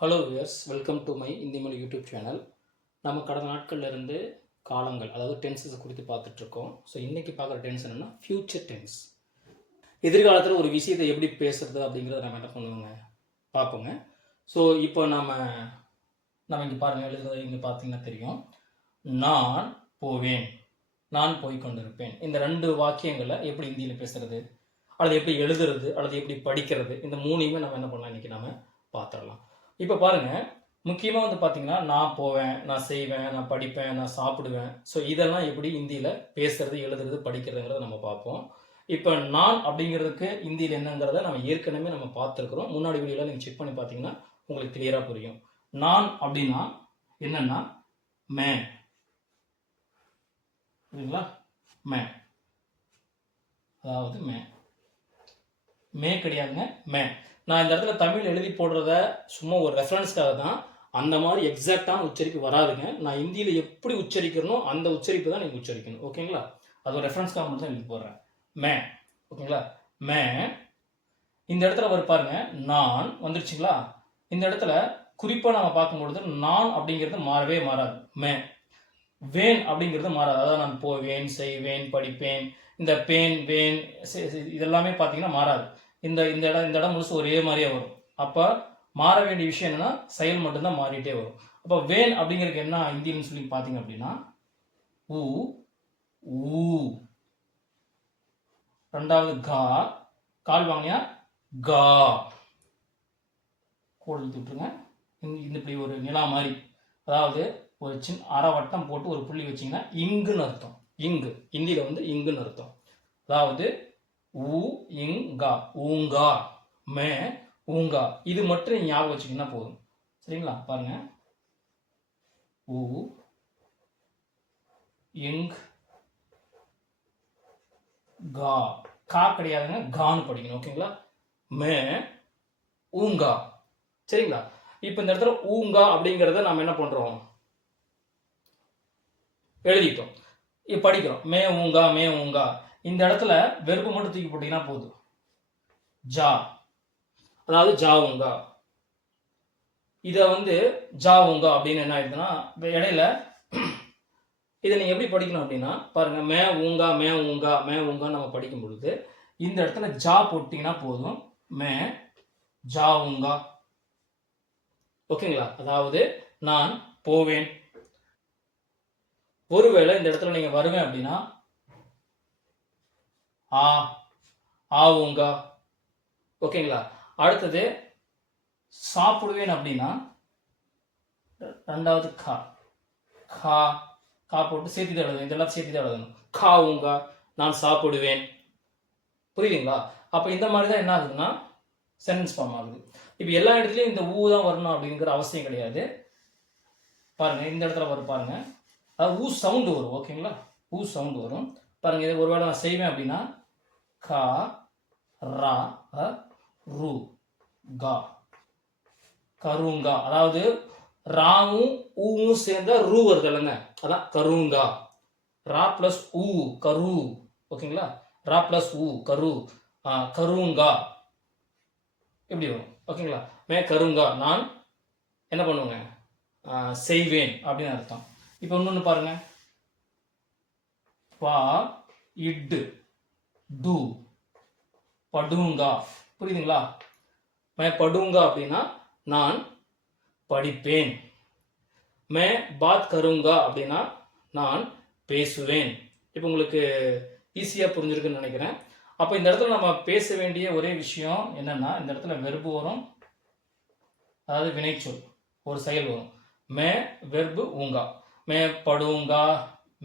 Hello wears, welcome to my Hindi மொழி YouTube channel. நம்ம கடந்த நாட்கள்ல இருந்து காலங்கள், அதாவது டென்சஸ் குறித்து பார்த்துட்ருக்கோம். ஸோ இன்றைக்கி பார்க்குற டென்ஸ் என்னென்னா ஃப்யூச்சர் டென்ஸ். எதிர்காலத்தில் ஒரு விஷயத்தை எப்படி பேசுறது அப்படிங்கிறத நம்ம என்ன பண்ணுவோங்க பார்ப்போங்க. ஸோ இப்போ நம்ம இங்கே பாருங்கள், எழுதுறது இங்கே பார்த்தீங்கன்னா தெரியும். நான் போவேன், நான் போய் கொண்டிருப்பேன். இந்த ரெண்டு வாக்கியங்களை எப்படி இந்தியில் பேசுறது, அல்லது எப்படி எழுதுறது, அல்லது எப்படி படிக்கிறது, இந்த மூணையுமே நம்ம என்ன பண்ணலாம் இன்றைக்கி நம்ம பார்த்துடலாம். இப்போ பாருங்கள், முக்கியமாக வந்து பார்த்தீங்கன்னா நான் போவேன், நான் செய்வேன், நான் படிப்பேன், நான் சாப்பிடுவேன். ஸோ இதெல்லாம் எப்படி இந்தியில் பேசுறது, எழுதுறது, படிக்கிறதுங்கிறத நம்ம பார்ப்போம். இப்போ நான் அப்படிங்கிறதுக்கு இந்தியில் என்னங்கிறத நம்ம ஏற்கனவே நம்ம பார்த்துருக்குறோம். முன்னாடி வீடியோவில் நீங்கள் செக் பண்ணி பார்த்தீங்கன்னா உங்களுக்கு கிளியராக புரியும். நான் அப்படின்னா என்னன்னா மே, புரியுங்களா? மே, அதாவது மே கிடையாதுங்க, மே. நான் இந்த இடத்துல தமிழ் எழுதி போடுறத சும்மா ஒரு ரெஃபரன்ஸ்க்காக தான். அந்த மாதிரி எக்ஸாக்டான உச்சரிப்பு வராதுங்க. நான் இந்தியில் எப்படி உச்சரிக்கிறனோ அந்த உச்சரிப்பு தான் நீங்கள் உச்சரிக்கணும், ஓகேங்களா? அது ஒரு ரெஃபரன்ஸ்க்காக மட்டும் தான் எழுதி போடுறேன். மே, ஓகேங்களா? மே. இந்த இடத்துல பாருங்க, நான் வந்துருச்சுங்களா? இந்த இடத்துல குறிப்பாக நம்ம பார்க்கும்பொழுது நான் அப்படிங்கிறது மாறவே மாறாது. மே. வேன் அப்படிங்கிறது மாறாது. அதாவது நான் போவேன், செய்வேன், படிப்பேன், இந்த பேன், வேன், இதெல்லாமே பார்த்தீங்கன்னா மாறாது. இந்த இடம் முழுசு ஒரே மாதிரியே வரும். அப்போ மாற வேண்டிய விஷயம் என்னன்னா செயல் மட்டும்தான் மாறிட்டே வரும். அப்போ வேன் அப்படிங்கிறதுக்கு என்ன இந்தியில்னு சொல்லி பார்த்தீங்க அப்படின்னா ஊ, ஊ. ரெண்டாவது கா, கால் வாங்கியா கா, கோடு விட்டுருங்க. இந்த இப்படி ஒரு நிலா மாதிரி, அதாவது ஒரு சின்ன அரை வட்டம் போட்டு ஒரு புள்ளி வச்சிங்கன்னா இங்குன்னு அர்த்தம். இங்கு இந்தியில் வந்து இங்குன்னு அர்த்தம். அதாவது ஊ இங்கா, ஊங்கா, மே ஊங்கா. இது மட்டும் நீங்க ஞாபகம் வச்சுக்கிங்கன்னா போதும், சரிங்களா? பாருங்க, ஊ இங் கா, கா கிடையாதுங்க, கான்னு படிக்கணும், ஓகேங்களா? மே ஊங்கா, சரிங்களா? இப்போ இந்த இடத்துல ஊங்கா அப்படிங்கிறத நம்ம என்ன பண்றோம், எழுதிட்டோம். இப்போ படிக்கிறோம், மே ஊங்கா, மே ஊங்கா. இந்த இடத்துல வெறுப்பு மட்டும் தூக்கி போட்டீங்கன்னா போதும், ஜா, அதாவது ஜாவுங்கா. இதை வந்து ஜாவுங்கா அப்படின்னு என்ன ஆயிடுதுன்னா இடையில இதை நீங்க எப்படி படிக்கணும் அப்படின்னா பாருங்க, மே ஊங்கா, மே ஊங்கா, மே ஊங்கா நம்ம படிக்கும் பொழுது இந்த இடத்துல ஜா போட்டீங்கன்னா போதும், மே ஜாவுங்கா, ஓகேங்களா? அதாவது நான் போவேன். ஒருவேளை இந்த இடத்துல நீங்க வருவேன் அப்படின்னா ஆ, ஆவுங்கா, ஓகேங்களா? அடுத்தது சாப்பிடுவேன் அப்படின்னா ரெண்டாவது கா, கா, கா போட்டு சேர்த்து தான் எழுதணும். இதெல்லாம் சேர்த்து தான் எழுதணும். காவுங்கா, நான் சாப்பிடுவேன். புரியுதுங்களா? அப்போ இந்த மாதிரி தான் என்ன ஆகுதுன்னா சென்டென்ஸ் ஃபார்ம் ஆகுது. இப்போ எல்லா இடத்துலையும் இந்த ஊ தான் வரணும் அப்படிங்கிற அவசியம் கிடையாது. பாருங்க, இந்த இடத்துல பாருங்க, அதாவது ஊ சவுண்டு வரும், ஓகேங்களா? ஊ சவுண்டு வரும். பாருங்க, இது ஒருவேளை நான் செய்வேன் அப்படின்னா கா, ரா, ரு, கா, கருங்கா. அதாவது ராவும் ஊவும் சேர்ந்த ரூ வருது இல்லைங்க, அதான் கருங்கா. ரா பிளஸ் ஊ, கரு, ஓகேங்களா? ரா பிளஸ் ஊ, கரு, கருங்கா, எப்படி வரும், ஓகேங்களா? மே கருங்கா, நான் என்ன பண்ணுவேங்க, செய்வேன் அப்படின்னு அர்த்தம். இப்போ இன்னொன்று பாருங்க, பா, இட்டு, டு, படுங்கா. புரியுதுங்களா? மே படுங்கா அப்படின்னா நான் படிப்பேன். மே பாத் கருங்கா அப்படின்னா நான் பேசுவேன். இப்போ உங்களுக்கு ஈஸியாக புரிஞ்சிருக்குன்னு நினைக்கிறேன். அப்போ இந்த இடத்துல நம்ம பேச வேண்டிய ஒரே விஷயம் என்னன்னா, இந்த இடத்துல வெர்பு வரும், அதாவது வினைச்சொல், ஒரு செயல் வரும். மே வெர்பு ஊங்கா, மே படுங்கா,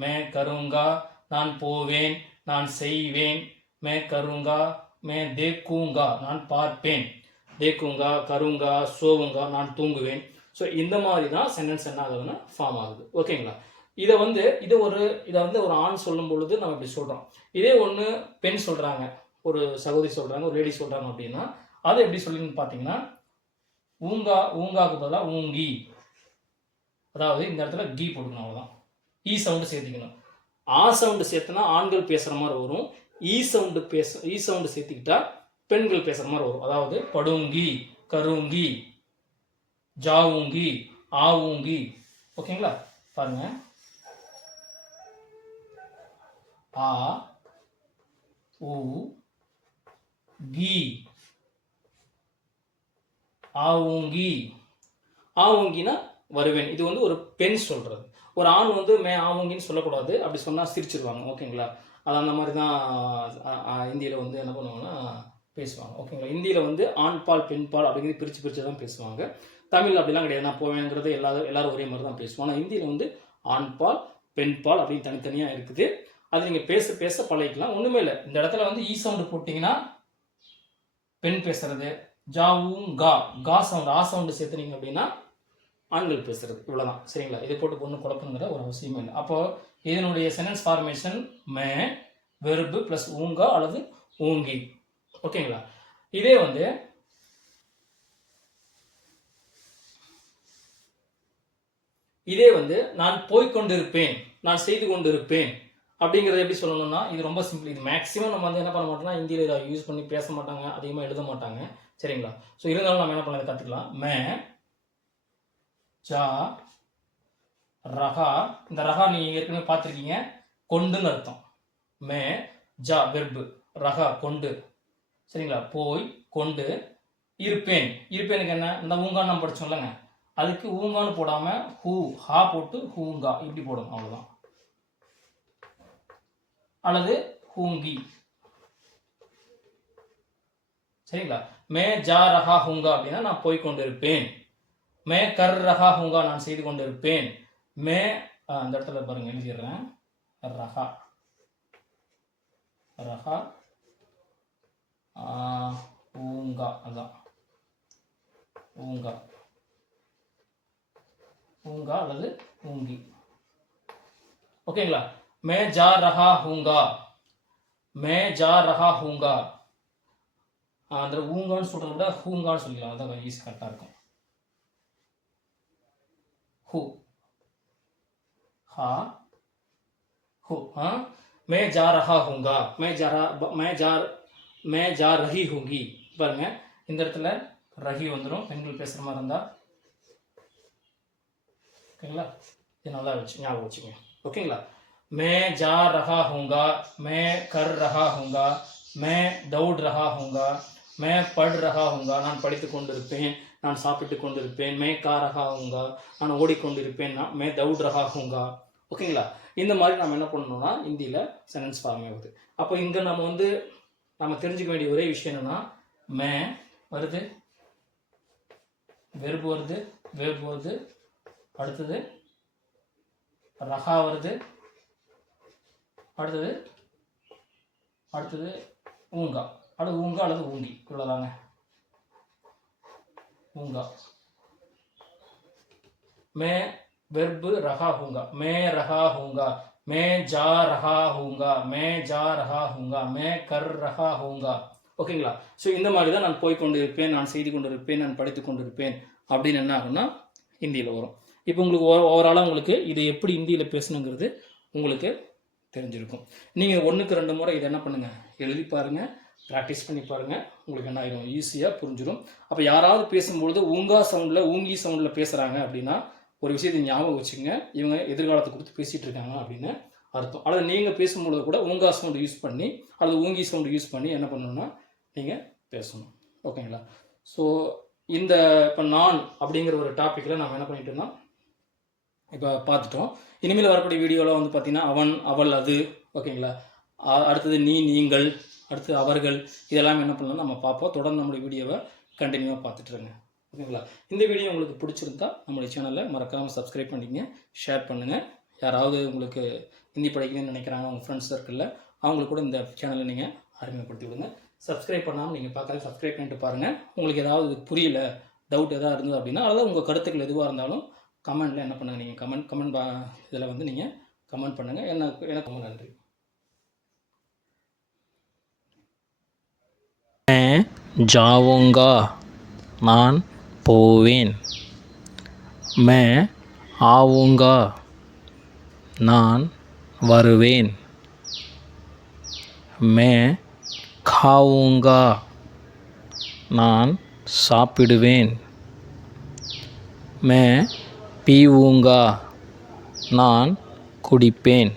மே கருங்கா, நான் போவேன், நான் செய்வேன், மே கருங்கா, மே தேக்குங்கா, நான் பார்ப்பேன், தேக்குங்கா, கருங்கா, சோவுங்கா, நான் தூங்குவேன். ஸோ இந்த மாதிரி தான் சென்டென்ஸ் என்ன ஆகுதுன்னா ஃபார்ம் ஆகுது, ஓகேங்களா? இதை வந்து ஒரு ஆண் சொல்லும் பொழுது நம்ம இப்படி சொல்கிறோம். இதே ஒன்று பெண் சொல்கிறாங்க, ஒரு சகோதரி சொல்கிறாங்க, ஒரு லேடி சொல்கிறாங்க அப்படின்னா அதை எப்படி சொல்லுன்னு பார்த்தீங்கன்னா ஊங்கா, ஊங்காக்கு பதிலாக ஊங்கி, அதாவது இந்த இடத்துல கீ போட்டுக்கணும், அவ்வளோதான். ஈ சவுண்டு சேர்த்திக்கணும். ஆ சவுண்டு சேர்த்துனா ஆண்கள் பேசுகிற மாதிரி வரும். ஈ சவுண்டு சேர்த்துக்கிட்டா பெண்கள் பேசுகிற மாதிரி வரும். அதாவது படுங்கி, கருங்கி, ஜாவுங்கி, ஆவுங்கி. ஓகேங்களா? பாருங்க. ஆ, ஊ, கி, ஆவுங்கி. ஆவுங்கினா வருவேன். இது வந்து ஒரு பெண் சொல்றது. ஒரு ஆண் வந்து ஆவுங்கின்னு சொல்லக்கூடாது. அப்படி சொன்னா சிரிச்சிருவாங்க. ஓகேங்களா? அது அந்த மாதிரி தான் இந்தியில வந்து என்ன பண்ணுவாங்கன்னா பேசுவாங்க. ஓகேங்களா? இந்தியில வந்து ஆண் பால், பெண் பால் அப்படிங்கிறது பிரிச்சு தான் பேசுவாங்க. தமிழ் அப்படிலாம் கிடையாது. நான் போவேங்கிறது எல்லாரும் ஒரே மாதிரி தான் பேசுவோம். ஆனால் இந்தியில வந்து ஆண் பால், பெண் பால் அப்படின்னு தனித்தனியா இருக்குது. அது நீங்க பேச பேச பழகிக்கலாம். ஒண்ணுமே இல்லை. இந்த இடத்துல வந்து ஈ சவுண்ட் போட்டீங்கன்னா பெண் பேசுறது, ஜாவும் கா, கா சவுண்ட், ஆ சவுண்ட் சேர்த்துனீங்க அப்படின்னா ஆண்கள் பேசுறது. இவ்வளவுதான். சரிங்களா? இதை போட்டு பொண்ணு குழப்பங்கிற ஒரு அவசியமே இல்லை. அப்போ இதனுடைய சென்டென்ஸ் ஃபார்மேஷன் மே, வெர்பு பிளஸ் ஊங்கா அல்லது ஊங்கி. ஓகேங்களா? இதே வந்து நான் போய்கொண்டிருப்பேன், நான் செய்து கொண்டிருப்பேன் அப்படிங்கிறத எப்படி சொல்லணும்னா, இது ரொம்ப சிம்பிள். இது மேக்ஸிமம் நம்ம வந்து என்ன பண்ண மாட்டோம்னா, இந்தியில இதை யூஸ் பண்ணி பேச மாட்டாங்க, அதிகமாக எழுத மாட்டாங்க. சரிங்களா? ஸோ இருந்தாலும் நம்ம என்ன பண்ண கற்றுக்கலாம். மே, ஜா, ரகா. இந்த ரகா நீங்க ஏற்கனவே பார்த்துருக்கீங்க, கொண்டுன்னு அர்த்தம். மே, ஜா வெர்பு, ரகா கொண்டு. சரிங்களா? போய், கொண்டு, இருப்பேன். இருப்பேனுக்கு என்ன? இந்த ஊங்கா நம்ம படிச்சோம்லங்க, அதுக்கு ஊங்கான்னு போடாம ஹூ, ஹா போட்டு ஹூங்கா இப்படி போடணும். அவ்வளவுதான். அல்லது ஹூங்கி. சரிங்களா? மே ஜா ரஹா ஹூங்கா அப்படின்னா நான் போய் கொண்டிருப்பேன். மே கர் ரஹா ஹூங்கா நான் செய்து கொண்டிருப்பேன். மே அந்த இடத்துல பாருங்க எழுதிடுறேன். ரஹா, ரஹா, ஊங்கா. அதான் ஊங்கா, ஊங்கா அல்லது ஊங்கி. ஓகேங்களா? மே ஜா ரஹா ஹூங்கா, மே ஜா ரஹா ஹூங்கா. அந்த ஊங்கான்னு சொல்றத விட ஹூங்கான்னு சொல்லிக்கலாம். அதான் ஈஸி, கரெக்டாக இருக்கும். ஹூ, हा, हो, हाँ, मैं जा रहा हूँगा, मैं जा रही हूँगी. பாருங்க, இந்த இடத்துல ரஹி வந்துடும் பெண்கள் பேசுகிற மாதிரி இருந்தால். ஓகேங்களா? இது நல்லா ஞாபகம் வச்சுங்க. ஓகேங்களா? मैं जा रहा हूँगा, मैं कर रहा हूँगा, मैं दौड़ रहा हूँगा, मैं पढ़ रहा हूँगा. நான் படித்து கொண்டிருப்பேன், நான் சாப்பிட்டு கொண்டிருப்பேன். मैं खा रहा हूँगा, நான் ஓடிக்கொண்டிருப்பேன். मैं दौड़ रहा हूँगा. ஓகேங்களா? இந்த மாதிரி நம்ம என்ன பண்ணணும்னா இந்தியில் சென்டென்ஸ் ஃபார்ம் ஆகுது. அப்போ இங்கே நம்ம தெரிஞ்சுக்க வேண்டிய ஒரே விஷயம் என்னன்னா, மே வருது, வெர்பு வருது, அடுத்தது ரஹா வருது, அடுத்தது ஊங்கா, அல்லது ஊங்கி. இவ்வளோதாங்க. ஊங்கா, மே வெர்பு ரஹா ஹூங்கா, மே ரஹா ஹூங்கா, மே ஜா ரஹா ஹூங்கா, மே ஜா ரஹா ஹூங்கா, மே கர் ரஹா ஹூங்கா. ஓகேங்களா? ஸோ இந்த மாதிரி தான் நான் போய் கொண்டு இருப்பேன், நான் செய்து கொண்டு இருப்பேன், நான் படித்து கொண்டு இருப்பேன் அப்படின்னு என்ன ஆகும்னா ஹிந்தியில் வரும். இப்போ உங்களுக்கு ஓவராலாக உங்களுக்கு இது எப்படி ஹிந்தியில் பேசணுங்கிறது உங்களுக்கு தெரிஞ்சிருக்கும். நீங்கள் 1க்கு 2 முறை இதை என்ன பண்ணுங்கள், எழுதி பாருங்கள், ப்ராக்டிஸ் பண்ணி பாருங்கள். உங்களுக்கு என்ன ஆயிடும், ஈஸியாக புரிஞ்சிடும். அப்போ யாராவது பேசும்பொழுது ஊங்கி சவுண்டில் பேசுகிறாங்க அப்படின்னா ஒரு விஷயத்தை ஞாபகம் வச்சுங்க, இவங்க எதிர்காலத்தை கொடுத்து பேசிகிட்டு இருக்காங்க அப்படின்னு அர்த்தம். அல்லது நீங்கள் பேசும்பொழுது கூட ஊங்கா சவுண்டு யூஸ் பண்ணி அல்லது ஊங்கி சவுண்டு யூஸ் பண்ணி என்ன பண்ணணும்னா நீங்கள் பேசணும். ஓகேங்களா? ஸோ இந்த இப்போ நான் அப்படிங்கிற ஒரு டாப்பிக்கில் நம்ம என்ன பண்ணிட்டோம்னா இப்போ பார்த்துட்டோம். இனிமேல் வரக்கூடிய வீடியோவில் வந்து பார்த்திங்கன்னா அவன், அவள், அது. ஓகேங்களா? அடுத்தது நீ, நீங்கள், அடுத்து அவர்கள். இதெல்லாம் என்ன பண்ணலாம் நம்ம பார்ப்போம். தொடர்ந்து நம்மளுடைய வீடியோவை கண்டினியூவாக பார்த்துட்டுருங்க. ஓகேங்களா? இந்த வீடியோ உங்களுக்கு பிடிச்சிருந்தா நம்மளுடைய சேனலை மறக்காமல் சப்ஸ்கிரைப் பண்ணிங்க, ஷேர் பண்ணுங்கள். யாராவது உங்களுக்கு ஹிந்தி படிக்கணும்னு நினைக்கிறாங்க உங்கள் ஃப்ரெண்ட்ஸ் சர்க்கிளில், அவங்களுக்கு கூட இந்த சேனலை நீங்கள் அறிமுகப்படுத்தி விடுங்க. சப்ஸ்கிரைப் பண்ணாமல் நீங்கள் பார்க்காத சப்ஸ்கிரைப் பண்ணிட்டு பாருங்கள். உங்களுக்கு ஏதாவது புரியல, டவுட் எதாவது இருந்தது அப்படின்னா, அதாவது உங்கள் கருத்துக்கள் எதுவாக இருந்தாலும் கமெண்ட்டில் என்ன பண்ணுங்கள், நீங்கள் கமெண்ட் இதில் வந்து நீங்கள் கமெண்ட் பண்ணுங்கள். எனக்கு ரொம்ப நன்றி. जाऊंगा, நான் போவேன். मैं आऊँगा, நான் வருவேன். मैं खाऊँगा, நான் சாப்பிடுவேன். मैं पीऊँगा நான் குடிப்பேன்